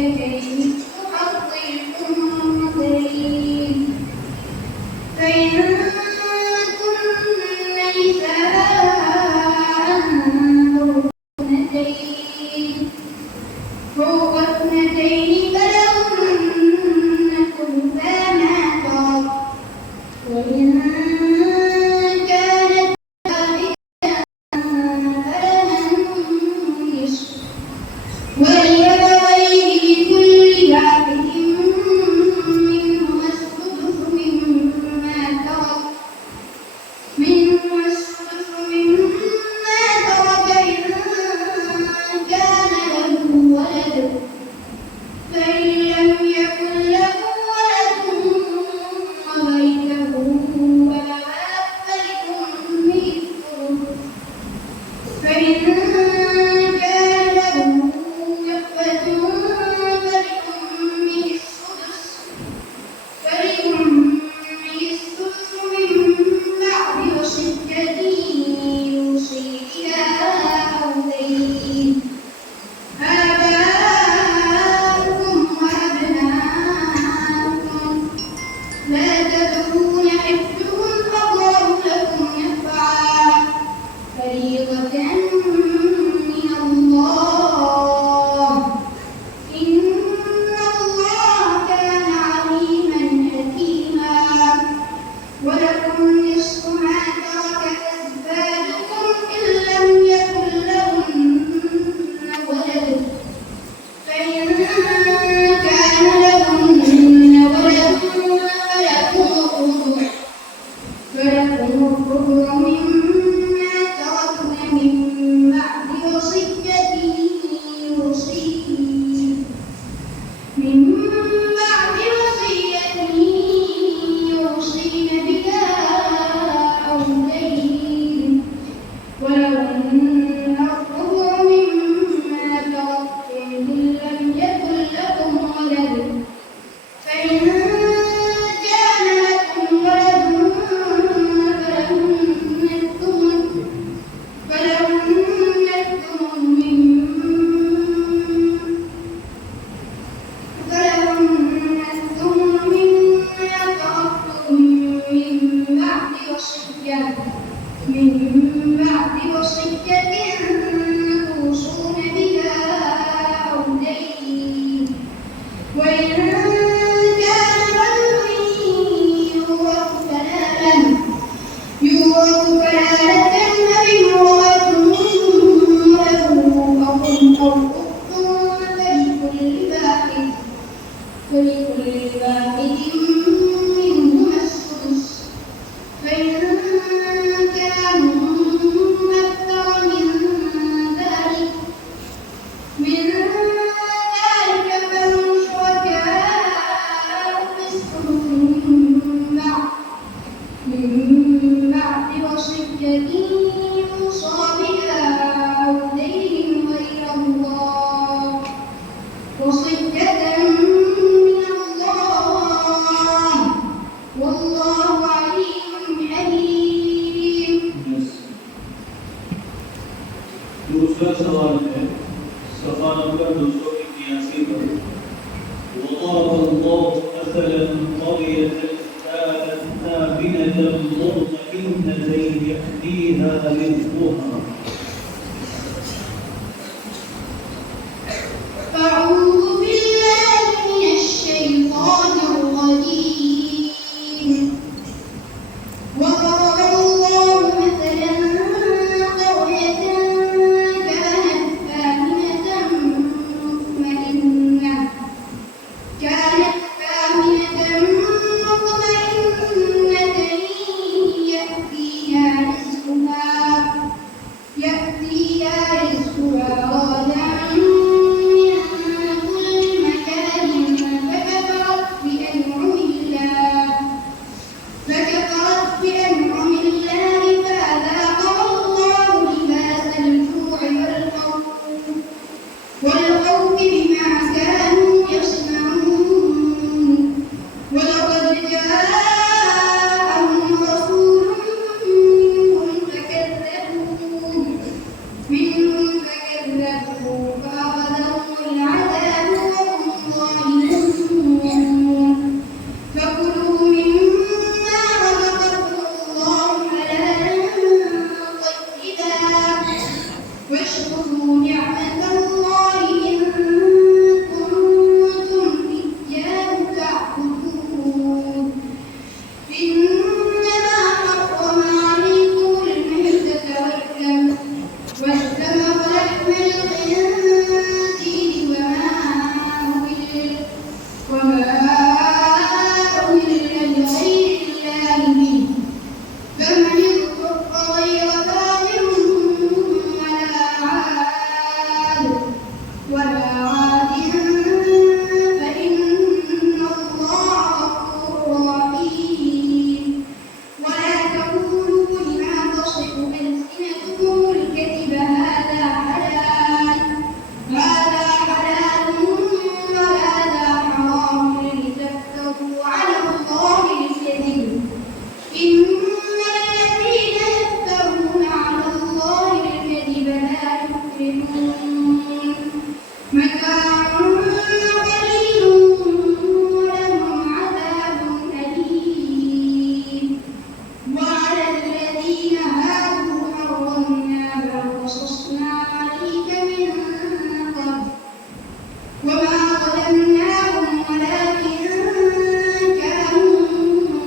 الزوجين حظ الأنثيين فإن كن نساء فوق اثنتين فلهن ثلثا ما ترك وإن كانت واحدة فلها النصف ولأبويه لكل واحد منهما السدس مما ترك إن كان له ولد فإن لم يكن له ولد وورثه أبواه فلأمه الثلث فإن كان له إخوة فلأمه السدس من بعد وصية يوصي بها أو دين آباؤكم وأبناؤكم لا تدرون أيهم أقرب لكم نفعا فريضة من الله إن الله كان عليما حكيما ولكم نصف ما ترك أزواجكم إن لم يكن لهن ولد فإن كان لهن ولد فلكم الربع مما تركن من بعد وصية يوصين بها أو دين ولهن الربع مما تركتم إن لم يكن لكم ولد فإن كان لكم ولد فلهن الثمن مما تركتم من بعد وصية توصون بها أو دين وإن كان رجل يورث كلالة أو امرأة له أخ أو أخت فلكل واحد منهما السدس فإن كانوا أكثر من ذلك فهم شركاء في الثلث من بعد وصية يوصى بها أو دين غير الله وصية من الله والله عليم حليم. दूसरा सवाल है सफा नंबर 281 पर وضرب الله مثلا قرية كانت آمنة مطمئنة يأتيها رزقها